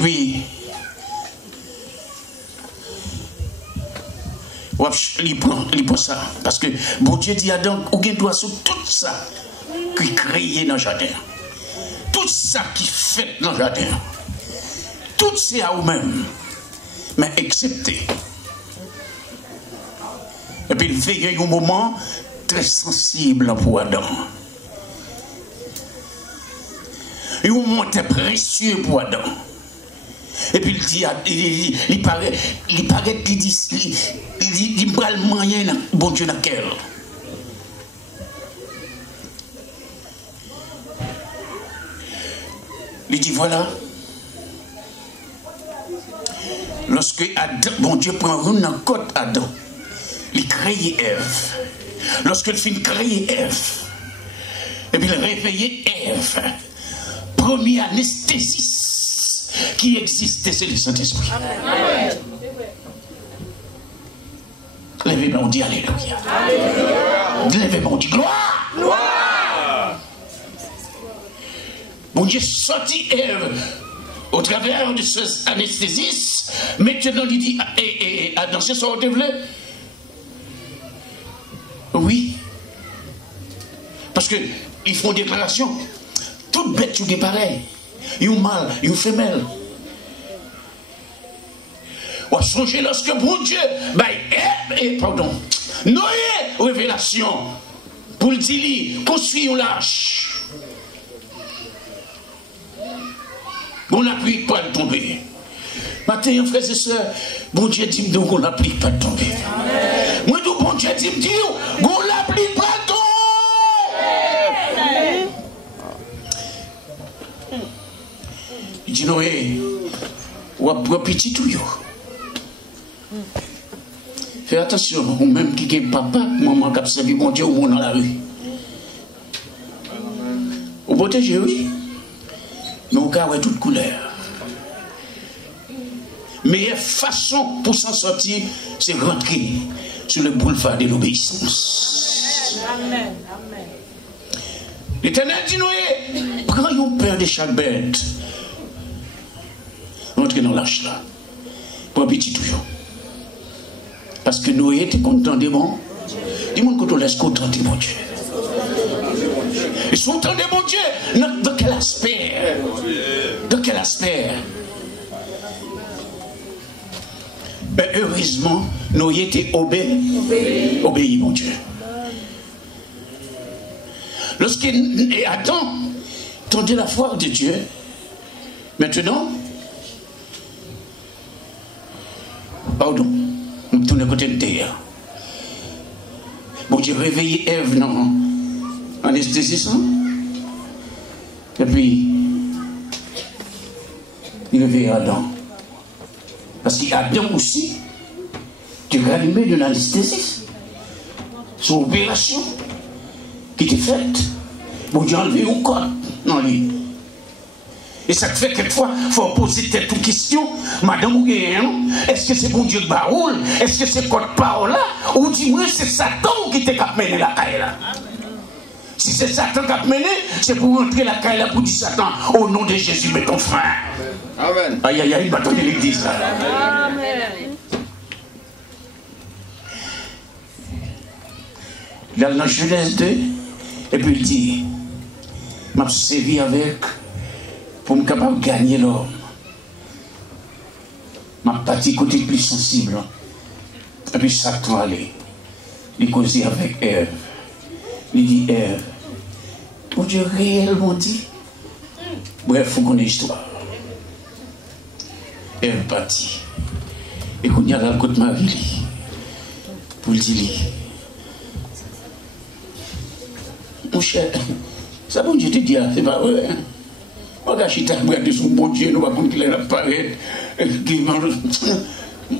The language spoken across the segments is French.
puis, il prend ça. Parce que bon Dieu dit à Adam, ou bien doit sur tout ça qui créé dans le jardin. Tout ça qui fait dans le jardin. Tout c'est à vous-même. Mais excepté. Et puis il veille un moment très sensible pour Adam. Un moment très précieux pour Adam. Et puis il dit, il paraît, il dit, il prend le moyen, bon Dieu, dans quel. Il dit, voilà. Lorsque Adam, bon Dieu prend une côte Adam, il crée Ève. Lorsqu'il finit créer Ève, et puis il réveille Ève, premier anesthésiste qui existait, c'est le Saint-Esprit. Amen. Levez-moi, on dit Alléluia. Levez-moi, on dit gloire. Gloire. Bon Dieu sorti Ève au travers de ce anesthésiste. Maintenant, il dit, dans ce soir, vous voulez? Oui. Parce qu'ils font des déclarations. Toute bête, tout est pareil. Ils ont mâle, ils ont femelle. On a songé lorsque bon Dieu, Noé, révélation, pour le dire, construit un lâche. On n'applique pas de tomber. Maintenant, frères et sœurs, bon Dieu dit qu'on n'applique pas de tomber. Moi, tout bon Dieu dit qu'on n'applique pas de tomber. Il dit Noé, ou à petit tout. Fais attention, ou même qui est papa, maman qui a servi bon Dieu au monde dans la rue. Ou protéger, oui. Mais au cas où toute couleur. Meilleure façon pour s'en sortir, c'est rentrer sur le boulevard de l'obéissance. Amen. Amen. L'Éternel dit Noé, prends un père de chaque bête. Rentrez dans l'arche là. Pour un petit toujours. Parce que Noé était content des bons. Dis-moi quand on laisse content des bons Dieu. Ils sont contents des bons Dieu. Dans quel aspect? Dans quel aspect? Ben, heureusement, Noé était obéi, mon Dieu. Lorsqu'Adam tendait la foi de Dieu, maintenant, pardon, nous tournons côté de terre. Bon Dieu réveillé Ève, non, anesthésissant. Et puis, il réveille Adam. Parce qu'Adam aussi, tu es allumé d'une anesthésie. Son opération qui était faite. Bon Dieu a enlevé au corps dans lui. Et ça fait quelquefois, il faut poser telle question. Madame ou est-ce que c'est bon Dieu de Baoul? Est-ce que c'est votre parole là? Ou dis-moi c'est Satan qui t'a mené la caille là? Si c'est Satan qui a mené, c'est pour rentrer la caille là pour dire Satan, au nom de Jésus, mais ton frère. Amen. Aïe aïe aïe, il va donner l'église là. Amen. Dans Genèse 2, et puis il dit, m'a servi avec pour me capable de gagner l'homme. Ma partie côté plus sensible. Et puis Satan allait. Il causait avec Ève. Il dit Ève, pour Dieu réellement dit. Bref, il faut qu'on ait l'histoire. Ève partit. Et qu'on y a dans le côté Marie. Pour le dire. Mon cher, ça bon Dieu te dit, c'est pas vrai. On va acheter un bras de son bon Dieu, nous va continuer à apparaître.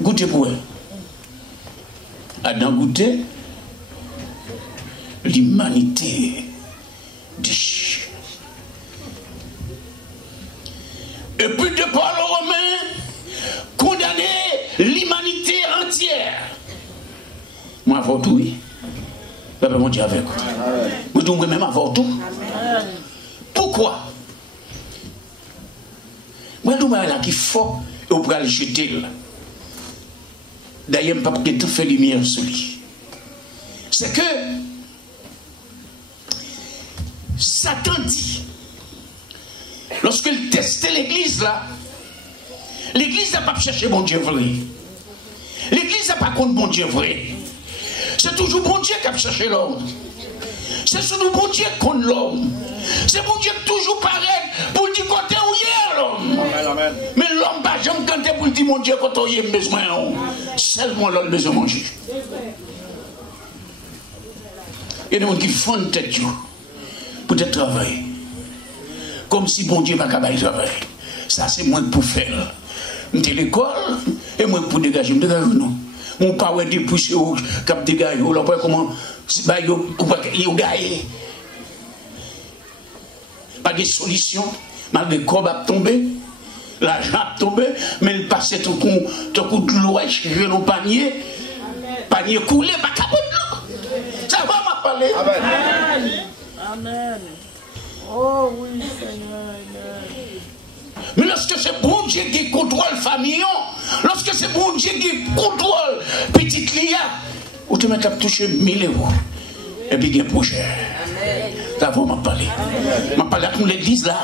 Goûtez pour elle. Adam goûté l'humanité déchue. Et puis de Paul aux Romains, condamner l'humanité entière. Moi, avant tout, oui. Papa, mon Dieu, avec vous. Moi, je dois même avant tout. Pourquoi? Moi, tout là qui fort, et on pourra le jeter là. D'ailleurs, je ne peux pas faire lumière sur lui. C'est que Satan dit, lorsqu'il testait l'église là, l'église n'a pas cherché bon Dieu vrai. L'église n'a pas contre bon Dieu vrai. C'est toujours bon Dieu qui a cherché l'homme. C'est toujours bon Dieu contre l'homme. C'est bon Dieu toujours pareil pour dire côté où il est l'homme. Mais l'homme n'a jamais canté pour dire mon Dieu côté où il a besoin. Seulement l'homme a besoin de manger. Il y a des gens qui font une tête pour travailler. Comme si bon Dieu n'a pas de travail. Ça c'est moi pour faire. Je suis à l'école et moi pour dégager. Je me dégage non. Mon père est dépoussé au cap dégage. On voit comment il gagne. Pas de solution. Malgré le corps a tombé, l'argent a tombé, mais il passait tout coup de l'eau, je l'ai panier. Panier coulé, pas capot de l'eau. Ça va m'a parler. Amen. Amen. Oh oui, Seigneur. Mais lorsque c'est bon Dieu qui contrôle la famille, lorsque c'est bon Dieu qui contrôle petite Lia, où tu m'as touché 1000 euros. Et puis il y a un projet. Ça va m'a parler. M'a parlé avec l'église là.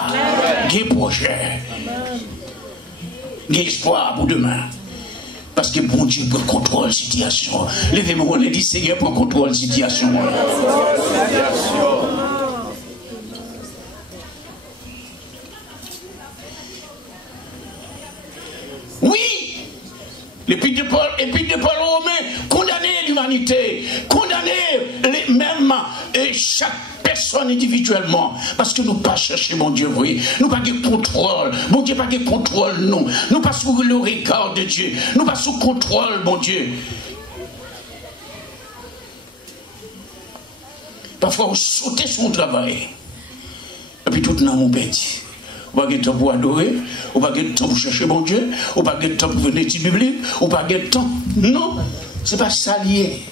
Il y a un projet. Il y a espoir pour demain. Parce que bon Dieu peut contrôler la situation. Levez-moi, on dit Seigneur peut contrôler la situation. Oui, l'épître de Paul Romain condamner l'humanité, condamner les mêmes et chaque personne individuellement, parce que nous pas chercher mon Dieu, oui, nous pas de contrôle, mon Dieu pas de contrôle, non, nous pas sous le regard de Dieu, nous pas sous contrôle, mon Dieu. Parfois on saute son travail, et puis tout le monde bête. Ou pas de temps pour adorer, ou pas de temps pour chercher mon Dieu, ou pas de temps pour venir étudier biblique, ou pas de temps. Non, c'est pas ça lié.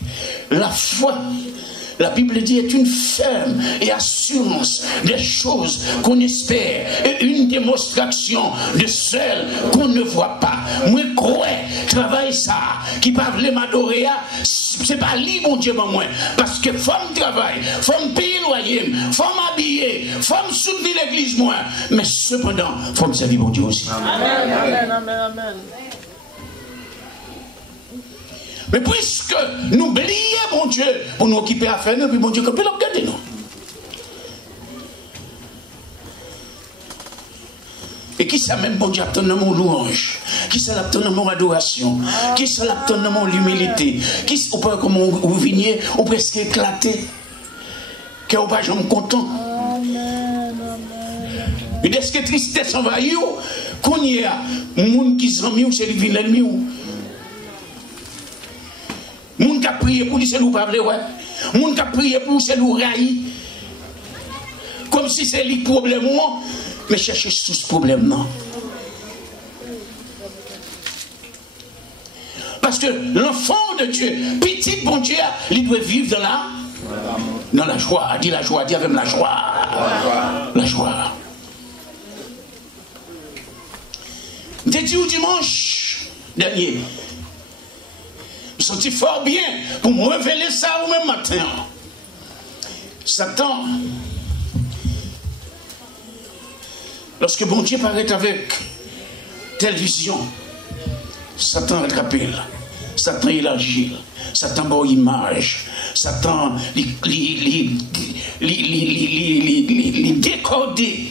La foi, la Bible dit, est une ferme et assurance des choses qu'on espère et une démonstration de celles qu'on ne voit pas. Moi, crois, travail ça, qui parle m'adorer, c'est pas libre, mon Dieu, moi. Parce que femme travaille, femme paye loyer, femme habillée, femme soutenir l'église, moi. Mais cependant, femme servir mon Dieu aussi. Amen, amen, amen, amen. Mais puisque nous oublions, mon Dieu, pour nous occuper à faire, puis mon Dieu, qu'on peut le regarder, non? Et qui ça même, bon Dieu, attend dans mon louange? Qui ça l'attend dans mon adoration? Qui ça l'attend dans mon humilité? Qui on peut, comme vous veniez, on presque éclaté? Qui on pas jamais content? Et est-ce que tristesse envahit? Qu'on y a, moun qui s'en mis, c'est le vilain ennemi. Moun qui a prié pour lui, c'est nous pas vrai, ouais. Moun qui a prié pour lui, c'est nous raï. Comme si c'est le problème, mais cherchez sous ce problème, non. Parce que l'enfant de Dieu, petit bon Dieu, il doit vivre dans la joie. Dis la joie, dis avec la joie. La joie. J'ai dit au dimanche dernier, je me sens fort bien pour me révéler ça au même matin. Satan, lorsque bon Dieu paraît avec telle vision, Satan rattrape, Satan élargit, Satan bat image, Satan les décoder.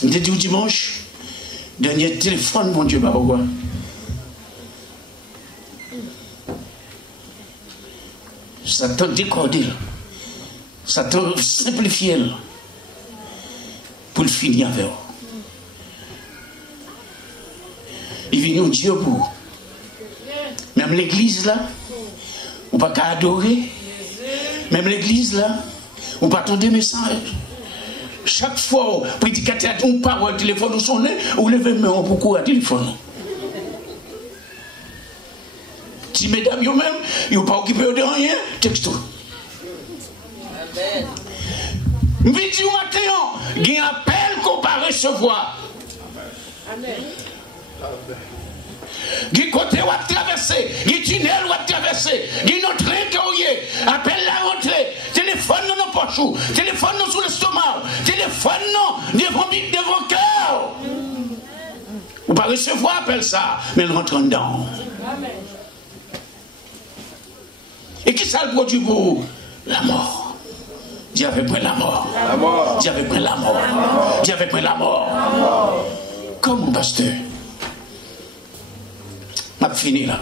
Je me dis au dimanche, dernier téléphone, mon Dieu, pourquoi? Satan décordé, Satan simplifié pour le finir avec vous. Il vient nous dire pour même l'église là, on ne peut pas adorer. Même l'église là, on ne peut pas attendre des messages. Chaque fois, prédicateur a une parole, téléphone ou sonne, ou levez main pour courir à téléphone. Si mesdames, vous même, vous pas occupé de rien, texto. Amen. Je dis au matin, il y a un appel qu'on va recevoir. Amen. Il y a un côté où va traverser, il y a un tunnel où va traverser, il y a un train qui est appelle la rentrée, téléphone dans nos poches, téléphone sous l'estomac, téléphone devant le cœur. Vous ne pas recevoir appel ça, mais il rentre dedans. Amen. Et qui ça le produit pour la mort? Dieu avait pris la mort. Dieu avait pris la mort. Dieu avait pris la mort. Comment, pasteur? Je vais finir là.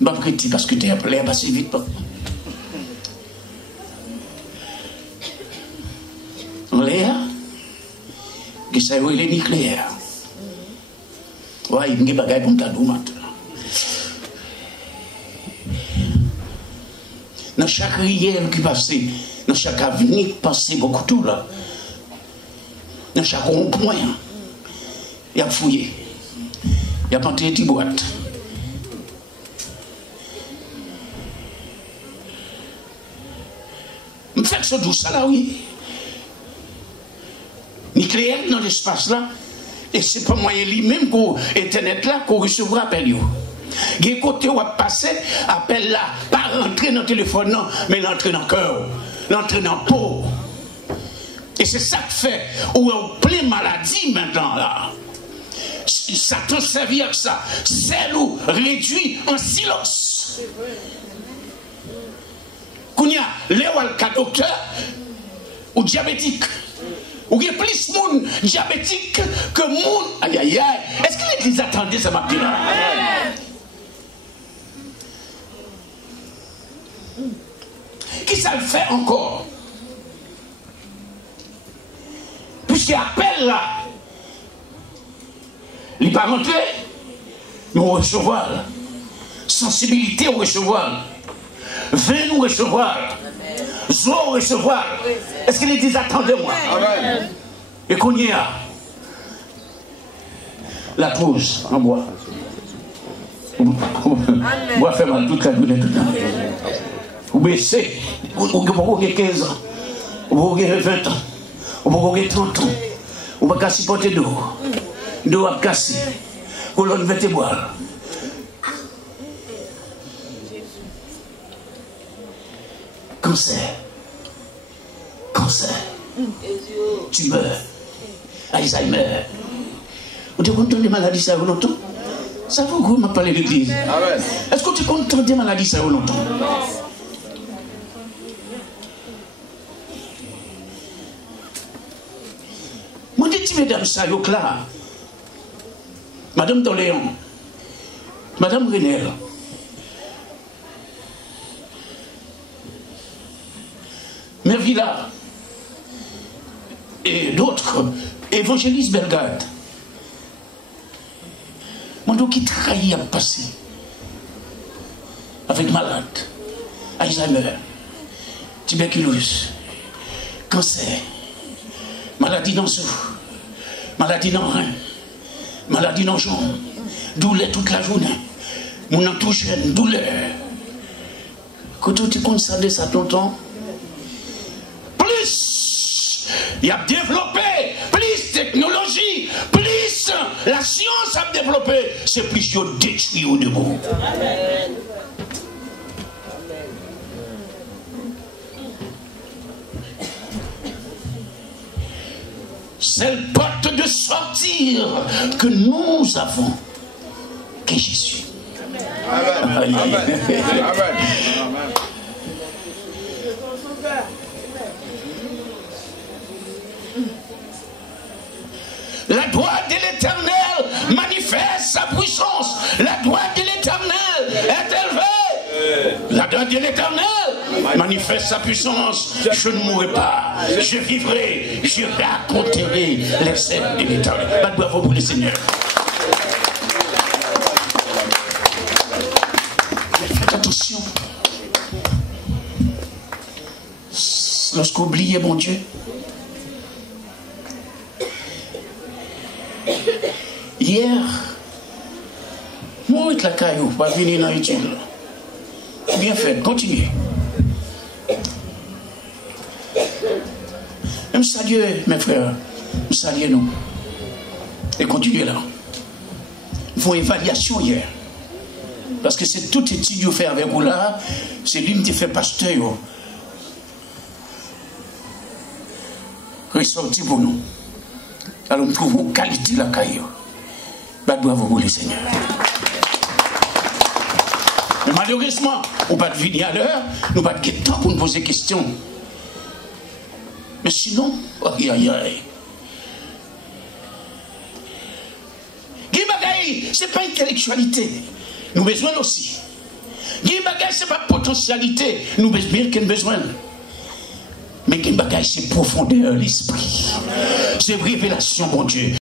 Je vais critiquer parce que tu es appelé à passer vite. Léa, qui sait où il est nucléaire. Ouais, il y a des bagages pour me cadeau maintenant. Dans chaque rivière qui passe, dans chaque avenue qui passe beaucoup tout là. Dans chaque rond-point, il y a fouillé. Il y a planté des boîtes. Je fais ce douce là, oui. Nucléaire dans l'espace là. Et c'est pas moyen lui-même pour Internet là qu'on recevra appel. Il y a un côté où on passe, appel là, pas rentrer dans le téléphone, non, mais l'entrer dans le cœur, l'entrer dans la peau. Et c'est ça que fait, où on plein maladie maintenant là. Ça te servi avec ça. C'est où réduit en silence. Qu'on y a, les docteur ou diabétique. Ou il y a plus de monde diabétique que monde. Aïe aïe aïe. Est-ce que l'église attendait ça m'a dit là? Qui ça le fait encore? Puisqu'il appelle là, il n'est pas rentré, nous recevoir. Sensibilité au recevoir. Vin nous recevoir. Zo recevoir. Est-ce qu'il dit attendez-moi? Et qu'on y a la pause en bois. Bois fait mal toute la journée, toute la journée. Vous baissez, vous avez 15 ans, vous avez 20 ans, vous avez 30 ans, vous ne pouvez pas supporter d'eau. D'eau à casser, colonne vertébrale. Cancer, tumeur, Alzheimer. Vous êtes content des maladies ça vous longtemps? Ça vous goûte m'a parlé de l'église. Est-ce que tu es content des maladies ça vous longtemps? Moi dis mesdames ça yo là. Madame Doléon, Madame Renel. Mervilla et d'autres, évangélistes Bellegarde. Mon dos qui trahit à passer avec malade, Alzheimer, tuberculose, cancer, maladie dans le sou, maladie dans le rein, maladie dans le jambe, douleur toute la journée, mon tout jeune, douleur. Quand tu constates ça tonton, il a développé plus de technologie, plus la science a développé, c'est plus de détruit au debout. Amen. C'est le porte de sortir que nous avons, que Jésus. Amen. Amen. Amen. Amen. La droite de l'Éternel manifeste sa puissance. La droite de l'Éternel est élevée. La droite de l'Éternel manifeste sa puissance. Je ne mourrai pas. Je vivrai. Je raconterai les œuvres de l'Éternel. Bravo pour le Seigneur. Faites attention. Lorsqu'on oublie mon Dieu, hier, moi, je suis la caillou, pas venir dans l'étude. bien fait, continuez. Même saluer, mes frères, saluer nous. Et continuez là. Il faut une évaluation hier. Parce que c'est toute étude que vous faites avec vous là, c'est lui qui fait pasteur. Ressorti pour nous. Alors nous trouvons qualité la caillou. Bah, bravo pour les seigneurs. Mais malheureusement, on ne va pas venir à l'heure, nous ne va pas de temps pour nous poser des questions. Mais sinon, aïe aïe aïe. Guy Bagaille, ce n'est pas intellectualité. Nous avons besoin aussi. Guy Bagaille, ce n'est pas potentialité. Nous avons bien besoin. Mais Guy Bagaille, c'est profondeur l'esprit. C'est révélation, mon Dieu.